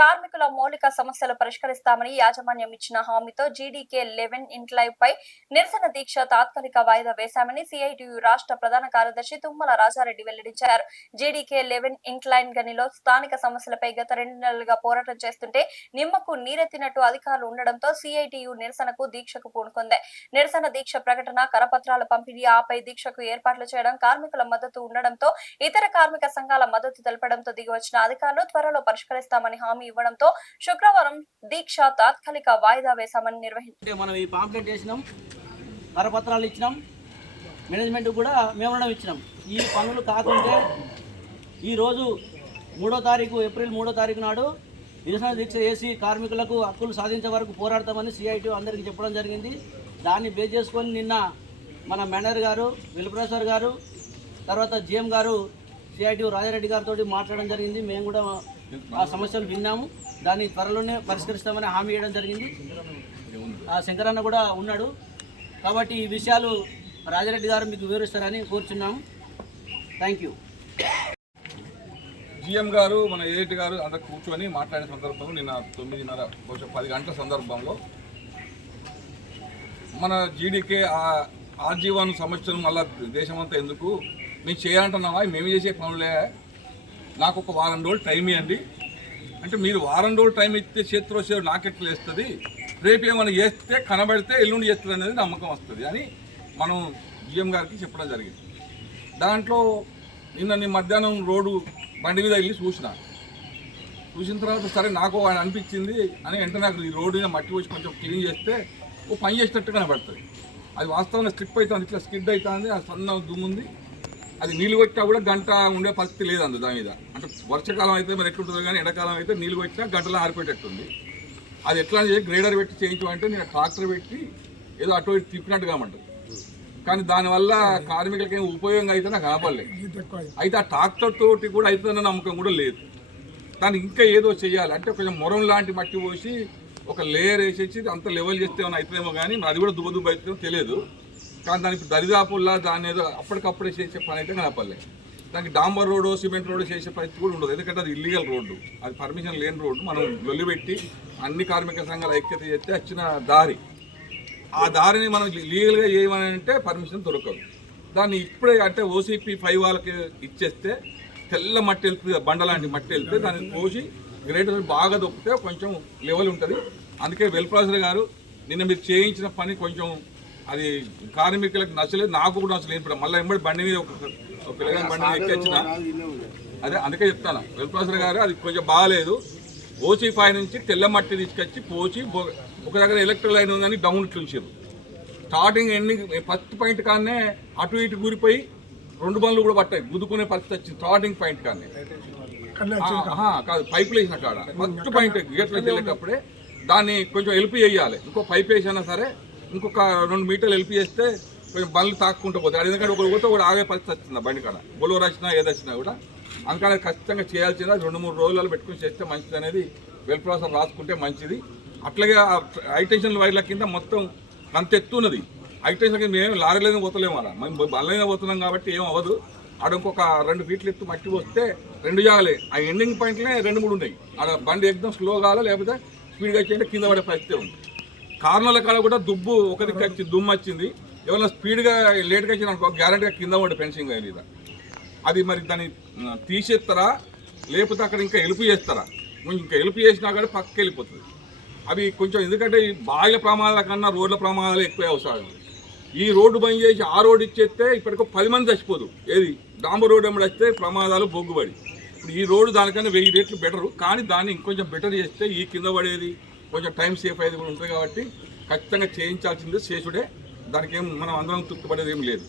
కార్మికుల మౌలిక సమస్యలు పరిష్కరిస్తామని యాజమాన్యం ఇచ్చిన హామీతో జీడీకే 11 ఇంక్లైవ్ పై నిరసన దీక్ష తాత్కాలిక వాయిదా వేశామని సిఐటియు రాష్ట్ర ప్రధాన కార్యదర్శి తుమ్మల రాజారెడ్డి వెల్లడించారు. జీడీకే 11 ఇంక్లైన్ గనిలో స్థానిక సమస్యలపై గత 2 నెలలుగా పోరాటం చేస్తుంటే నిమ్మకు నీరెత్తినట్టు అధికారులు ఉండడంతో సిఐటియు నిరసనకు దీక్షకు పూనుకుంది. నిరసన దీక్ష ప్రకటన, కరపత్రాల పంపిణీ, ఆపై దీక్షకు ఏర్పాట్లు చేయడం, కార్మికుల మద్దతు ఉండడంతో ఇతర కార్మిక సంఘాల మద్దతు తెలపడంతో దిగివచ్చిన అధికారులు త్వరలో పరిష్కరిస్తామని హామీ ఇవ్వడంతో శుక్రవారం దీక్ష తాత్కాలిక వాయిదా వేశామని నిర్వహించారు. మనం ఈ పాంప్లెట్ చేసినాం, కరపత్రాలు ఇచ్చినాం, మేనేజ్మెంట్ కూడా మెమోరాండం ఇచ్చినాం. ఈ పనులు కాకుంటే ఈరోజు ఏప్రిల్ 3వ తారీఖు నాడు నిరసన దీక్ష చేసి కార్మికులకు హక్కులు సాధించే వరకు పోరాడతామని సిఐటి అందరికీ చెప్పడం జరిగింది. దాన్ని బేస్ చేసుకొని నిన్న మన మేనేజర్ గారు, విల్ప్రసాద్ గారు, తర్వాత జిఎం గారు సిఐటి రాజారెడ్డి గారితో మాట్లాడడం జరిగింది. మేము కూడా ఆ సమస్యలు విన్నాము. దాన్ని త్వరలోనే పరిష్కరిస్తామని హామీ ఇవ్వడం జరిగింది. శంకరన్న కూడా ఉన్నాడు. కాబట్టి ఈ విషయాలు రాజారెడ్డి గారు మీకు వివరిస్తారని కోరుచున్నాము. Thank you. జిఎం గారు, మన ఏఐటి గారు అందరు కూర్చొని మాట్లాడిన సందర్భంలో నిన్న 9:30 కొంచెం 10 గంటల సందర్భంలో మన జీడీకే ఆర్జీవన్ సమస్యలు మళ్ళీ దేశమంతా ఎందుకు మేము చేయాలంటున్నావా, మేము చేసే పనులే, నాకు ఒక వారం రోజులు టైం ఇవ్వండి అంటే, మీరు వారం రోజులు టైం ఇస్తే చేతిలో చేరు నాకెట్లు వేస్తుంది, రేపు ఏమైనా చేస్తే కనబడితే ఎల్లుండి చేస్తుంది అనేది నమ్మకం వస్తుంది అని మనం జిఎం గారికి చెప్పడం జరిగింది. దాంట్లో నిన్న మధ్యాహ్నం రోడ్డు బండి మీద వెళ్ళి చూసిన తర్వాత సరే నాకు అనిపించింది అని వెంటనే నాకు ఈ రోడ్డు మీద మట్టి వచ్చి కొంచెం క్లీన్ చేస్తే ఓ పని చేసినట్టు కనబడుతుంది. అది వాస్తవంగా స్లిప్ అవుతుంది, ఇట్లా స్కిడ్ అవుతుంది, ఆ సన్న దుమ్ముంది. అది నీళ్ళు కొట్టినా కూడా గంట ఉండే పరిస్థితి లేదు దాని మీద. అంటే వర్షాకాలం అయితే మరి ఎట్లుంటుంది, కానీ ఎండాకాలం అయితే నీళ్ళు కొట్టినా గంటలో ఆరిపోయేటట్టుంది. అది ఎట్లా గ్రేడర్ పెట్టి చేయించమంటే నేను ట్రాక్టర్ పెట్టి ఏదో అటు ఇటు తిప్పినట్టు కామంటుంది. కానీ దానివల్ల కార్మికులకి ఏం ఉపయోగం అయితే నాకు కనపడలేదు. అయితే ఆ ట్రాక్టర్ తోటి కూడా అవుతుందన్న నమ్మకం కూడా లేదు. దానికి ఇంకా ఏదో చేయాలి అంటే కొంచెం మొరం లాంటి మట్టి పోసి ఒక లేయర్ వేసేసి అంత లెవెల్ చేస్తే ఏమైనా అవుతుందేమో, కానీ అది కూడా దుబ్బ అవుతుందో తెలియదు. కానీ దానికి దరిదాపుల్లా దాన్ని ఏదో అప్పటికప్పుడే చేసే పని అయితే కనపడలేదు. దానికి డాంబర్ రోడ్డు, సిమెంట్ రోడ్డు చేసే పరిస్థితి కూడా ఉండదు. ఎందుకంటే అది ఇల్లీగల్ రోడ్డు, అది పర్మిషన్ లేని రోడ్డు. మనం లొల్లిపెట్టి అన్ని కార్మిక సంఘాల ఐక్యత చేస్తే వచ్చిన దారి, ఆ దారిని మనం లీగల్గా చేయమని అంటే పర్మిషన్ దొరకదు. దాన్ని ఇప్పుడే అంటే ఓసీపీ 5 వాళ్ళకి ఇచ్చేస్తే తెల్ల మట్టి వెళ్తుంది, బండ లాంటి మట్టి వెళ్తే దాన్ని పోసి గ్రేటర్ బాగా దొక్కితే కొంచెం లెవెల్ ఉంటుంది. అందుకే వెల్ప్రసాద్ గారు నిన్న మీరు చేయించిన పని కొంచెం అది కార్మికులకు నచ్చలేదు, నాకు కూడా నచ్చలేదు. ఇప్పుడు మళ్ళీ ఎంబడి బండి మీద ఒక పిల్లగాని బండి మీద ఎక్కించిన అదే అందుకే చెప్తాను. వెల్ప్రసాద్ గారు అది కొంచెం బాగాలేదు. ఓసీ5 నుంచి తెల్ల మట్టి తీసుకొచ్చి పోసి ఒక దగ్గర ఎలక్ట్రిక్ లైన్ ఉందని డౌన్ ఉంచారు. స్టార్టింగ్ ఎండింగ్ ఫస్ట్ పాయింట్ కానీ అటు ఇటు కూరిపోయి 2 బండ్లు కూడా పట్టాయి, గుద్దుకునే పరిస్థితి వచ్చింది. స్టార్టింగ్ పాయింట్ కానీ కాదు, పైపులు వేసిన కాడ ఫస్ట్ పాయింట్ గేట్లోకి వెళ్ళేటప్పుడే దాన్ని కొంచెం ఎల్పి వేయాలి. ఇంకో పైప్ వేసినా సరే ఇంకొక 2 మీటర్లు ఎల్పి వేస్తే కొంచెం బండ్లు తాక్కుంటూ పోతాయి. అది ఎందుకంటే ఒకటి పోతే ఒకటి ఆగే పరిస్థితి వచ్చింది బండి కాడ, బొలోరు వచ్చినా ఏదొచ్చినా కూడా. అందుకని ఖచ్చితంగా చేయాల్సింది 2-3 రోజులలో పెట్టుకుని చేస్తే మంచిది అనేది వెల్ప్రసాద్ రాసుకుంటే మంచిది. అట్లాగే హైటెన్షన్ వైర్ల కింద మొత్తం అంత ఎత్తున్నది. హైటెన్షన్ కింద మేము లారీలోనే పోతలేము, అలా మేము బల్లైనా పోతున్నాం కాబట్టి ఏం అవ్వదు. ఆడ ఇంకొక 2 ఫీట్లు ఎత్తు మట్టి వస్తే 2 జాగలే, ఆ ఎండింగ్ పాయింట్లే 2-3 ఉన్నాయి. ఆడ బండి ఎక్దం స్లో కావాలి, లేకపోతే స్పీడ్గా వచ్చి కింద పడే పరిస్థితి ఉంది. కార్నర్ల కాడ కూడా దుబ్బు ఒక దిక్కు వచ్చి దుమ్ము వచ్చింది. ఏమైనా స్పీడ్గా లేట్గా వచ్చిన అనుకో గ్యారెంటీగా కింద పడే ఫెన్సింగ్ మీద. అది మరి దాన్ని తీసేస్తారా లేకపోతే అక్కడ ఇంకా ఎలుపు చేస్తారా? ఇంకా ఎలుపు చేసినా కానీ పక్కకి వెళ్ళిపోతుంది. అవి కొంచెం ఎందుకంటే ఈ బాయిల ప్రమాదాల కన్నా రోడ్ల ప్రమాదాలు ఎక్కువ అవసరం. ఈ రోడ్డు బంద్ చేసి ఆ రోడ్డు ఇచ్చేస్తే ఇప్పటికో 10 మంది చచ్చిపోదు. ఏది డాంబర్ రోడ్డు ఎమ్మడి వస్తే ప్రమాదాలు బొగ్గుబడి. ఇప్పుడు ఈ రోడ్డు దానికన్నా 1000 రెట్లు బెటరు, కానీ దాన్ని ఇంకొంచెం బెటర్ చేస్తే ఈ కింద పడేది కొంచెం టైం సేఫ్ అయ్యేది కూడా ఉంటుంది. కాబట్టి ఖచ్చితంగా చేయించాల్సిందే, చేసుడే. దానికి ఏం మనం అందరం తృప్తిపడేది ఏం లేదు.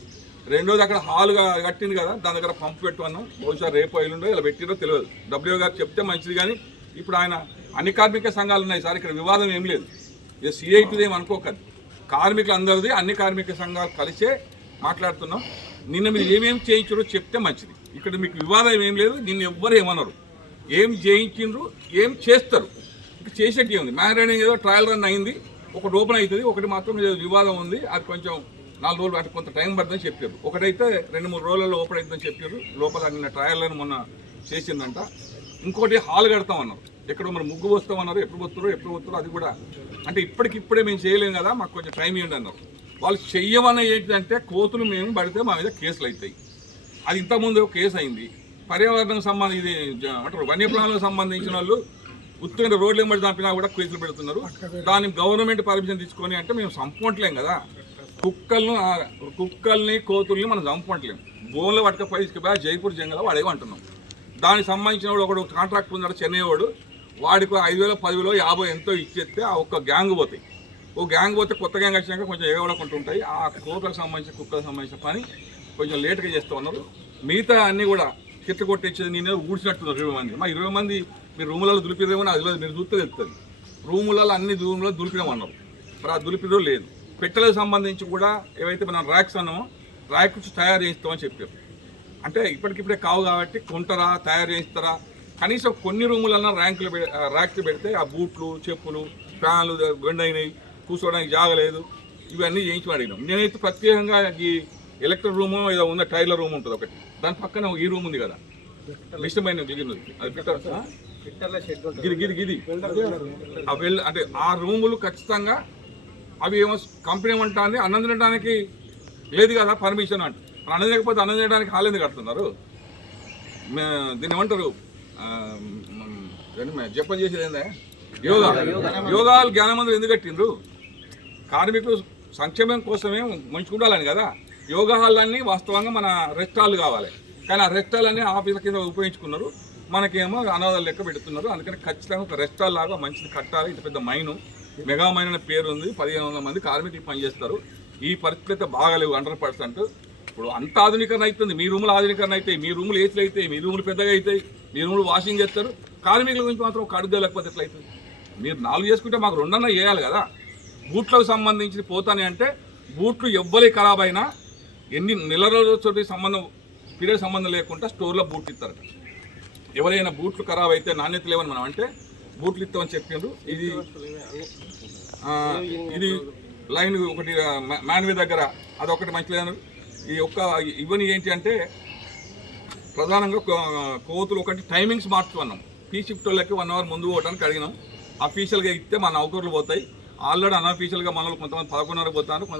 రెండోది అక్కడ హాల్గా కట్టింది కదా, దాని దగ్గర పంపు పెట్టుకున్నాం. బహుశా రేపు అయ్యిండో ఇలా పెట్టిండో తెలియదు. డబ్ల్యూ గారు చెప్తే మంచిది. కానీ ఇప్పుడు ఆయన అన్ని కార్మిక సంఘాలు ఉన్నాయి సార్, ఇక్కడ వివాదం ఏం లేదు. ఇది సిఐటిది ఏం అనుకోకదు, కార్మికులు అందరిది, అన్ని కార్మిక సంఘాలు కలిసే మాట్లాడుతున్నాం. నిన్న మీరు ఏమేమి చేయించారో చెప్తే మంచిది. ఇక్కడ మీకు వివాదం ఏం లేదు. నిన్ను ఎవ్వరు ఏమన్నారు, ఏం చేయించిండ్రు, ఏం చేస్తారు, ఇక్కడ చేసేటి ఉంది. మ్యారేజ్ ఏదో ట్రయల్ రన్ అయింది, ఒకటి ఓపెన్ అవుతుంది, ఒకటి మాత్రం వివాదం ఉంది. అది కొంచెం 4 రోజులు అటు కొంత టైం పడుతుందని చెప్పారు. ఒకటైతే 2-3 రోజులలో ఓపెన్ అవుతుందని చెప్పారు. లోపల నిన్న ట్రయల్ రన్ మొన్న చేసిందంట. ఇంకోటి హాల్ కడతామన్నారు. ఎక్కడో మరి ముగ్గు వస్తామన్నారు, ఎప్పుడు వస్తారో అది కూడా అంటే ఇప్పటికిప్పుడే మేము చేయలేము కదా, మాకు కొంచెం టైం ఇవ్వండి అన్నారు. వాళ్ళు చెయ్యమని ఏంటంటే కోతులు మేము పడితే మా మీద కేసులు అవుతాయి. అది ఇంతకుముందు కేసు అయింది. పర్యావరణం సంబంధించి అంటారు వన్యప్రాణులకు సంబంధించిన వాళ్ళు ఉత్తగా రోడ్లు ఎంబడి చంపినా కూడా కేసులు పెడుతున్నారు. దాన్ని గవర్నమెంట్ పర్మిషన్ తీసుకొని అంటే మేము చంపుకోవట్లేం కదా, కుక్కల్ని కోతుల్ని మనం చంపుకోవట్లేము. బోన్లో పట్టుకపోయి తీసుకుపోయి జైపూర్ జంగల్ వాడేమంటున్నాం. దానికి సంబంధించిన వాడు ఒకడు కాంట్రాక్ట్ ఉన్నాడు చెన్నై వాడు, వాడికి 5,000 10,000 50 ఎంతో ఇచ్చేస్తే ఆ ఒక్క గ్యాంగ్ పోతాయి. ఓ గ్యాంగ్ పోతే కొత్త గ్యాంగ్ వచ్చినాక కొంచెం ఎగవడకుంటుంటాయి. ఆ కోతలకు సంబంధించిన కుక్కలకు సంబంధించిన పని కొంచెం లేట్గా చేస్తూ ఉన్నారు. మిగతా అన్నీ కూడా చెట్టు కొట్టించేది నేను ఊడ్చినట్టున్నారు 20 మంది. మా 20 మంది మీరు రూములలో దులిపిరేమో అది మీరు చూస్తే తెలుస్తుంది. రూములలో అన్ని రూములలో దులిపినామన్నారు, మరి ఆ దులిపిదో లేదు. పెట్టెలకు సంబంధించి కూడా ఏవైతే మనం ర్యాక్స్ అన్నామో ర్యాక్ తయారు చేయిస్తామని చెప్పారు. అంటే ఇప్పటికిప్పుడే కావు కాబట్టి కొంటారా, తయారు చేయిస్తారా? కనీసం కొన్ని రూములన్నా ర్యాక్లు పెడితే ఆ బూట్లు, చెప్పులు, ఫ్యాన్లు బెండైనవి, కూర్చోవడానికి జాగలేదు, ఇవన్నీ చేయించి అడిగినాం. నేనైతే ప్రత్యేకంగా ఈ ఎలక్ట్రిక్ రూము ఏదో ఉన్న టైలర్ రూమ్ ఉంటుంది ఒకటి, దాని పక్కన ఈ రూమ్ ఉంది కదా ఇష్టమైన దిగినది, అది గిది అంటే ఆ రూములు ఖచ్చితంగా అవి ఏమో కంపెనీ ఉంటుంది. అన్నం తినడానికి లేదు కదా పర్మిషన్ అంటే, అన్నం తినకపోతే అన్నం తినడానికి హాల్ ఎందుకు కడుతున్నారు? దీన్ని ఏమంటారు జపం చేసేది ఏందా, యోగాలు జ్ఞానమందులు ఎందుకు కట్టిండ్రు? కార్మికులు సంక్షేమం కోసమే మంచుకుండాలని కదా. యోగా హాళ్ళన్నీ వాస్తవంగా మన రెస్టాలు కావాలి, కానీ ఆ రెస్టాలన్నీ ఆఫీసుల కింద ఉపయోగించుకున్నారు. మనకేమో అనాథాలు లెక్క పెడుతున్నారు. అందుకని ఖచ్చితంగా ఒక రెస్టాల్ లాగా మంచిది కట్టాలి. ఇంత పెద్ద మైను, మెగా మైన్ అనే పేరు ఉంది, 1500 మంది కార్మికులు పనిచేస్తారు. ఈ పరిస్థితి అయితే బాగాలేవు 100%. ఇప్పుడు అంత ఆధునీకరణ అవుతుంది, మీ రూములు ఆధునీకరణ అవుతాయి, మీ రూములు ఏసీలు అవుతాయి, మీ రూములు పెద్దగా అవుతాయి, మీ రూములు వాషింగ్ చేస్తారు. కార్మికుల గురించి మాత్రం ఒక అడుగు లేకపోతే ఎట్లయితుంది? మీరు 4 చేసుకుంటే మాకు 2 వేయాలి కదా. బూట్లకు సంబంధించి పోతానే అంటే బూట్లు ఎవ్వరి ఖరాబ్ అయినా ఎన్ని నెల రోజులతో పీరియడ్ సంబంధం లేకుండా స్టోర్లో బూట్లు ఇస్తారు. ఎవరైనా బూట్లు ఖరాబ్ అయితే నాణ్యత లేవని మనం అంటే బూట్లు ఇస్తామని చెప్పిండ్రు. ఇది లైన్ ఒకటి మాన్వే దగ్గర అదొకటి మంచిది. ఈ ఇవన్నీ ఏంటి అంటే ప్రధానంగా కోతులు ఒకటి టైమింగ్స్ మార్చుకున్నాం. పీ షిఫ్ట్ వాళ్ళకి 1 అవర్ ముందు పోవడానికి అడిగినాం. అఫీషియల్గా ఇస్తే మన నౌకర్లు పోతాయి. ఆల్రెడీ అన్అఫీషియల్గా మన కొంతమంది 11:30 పోతారు.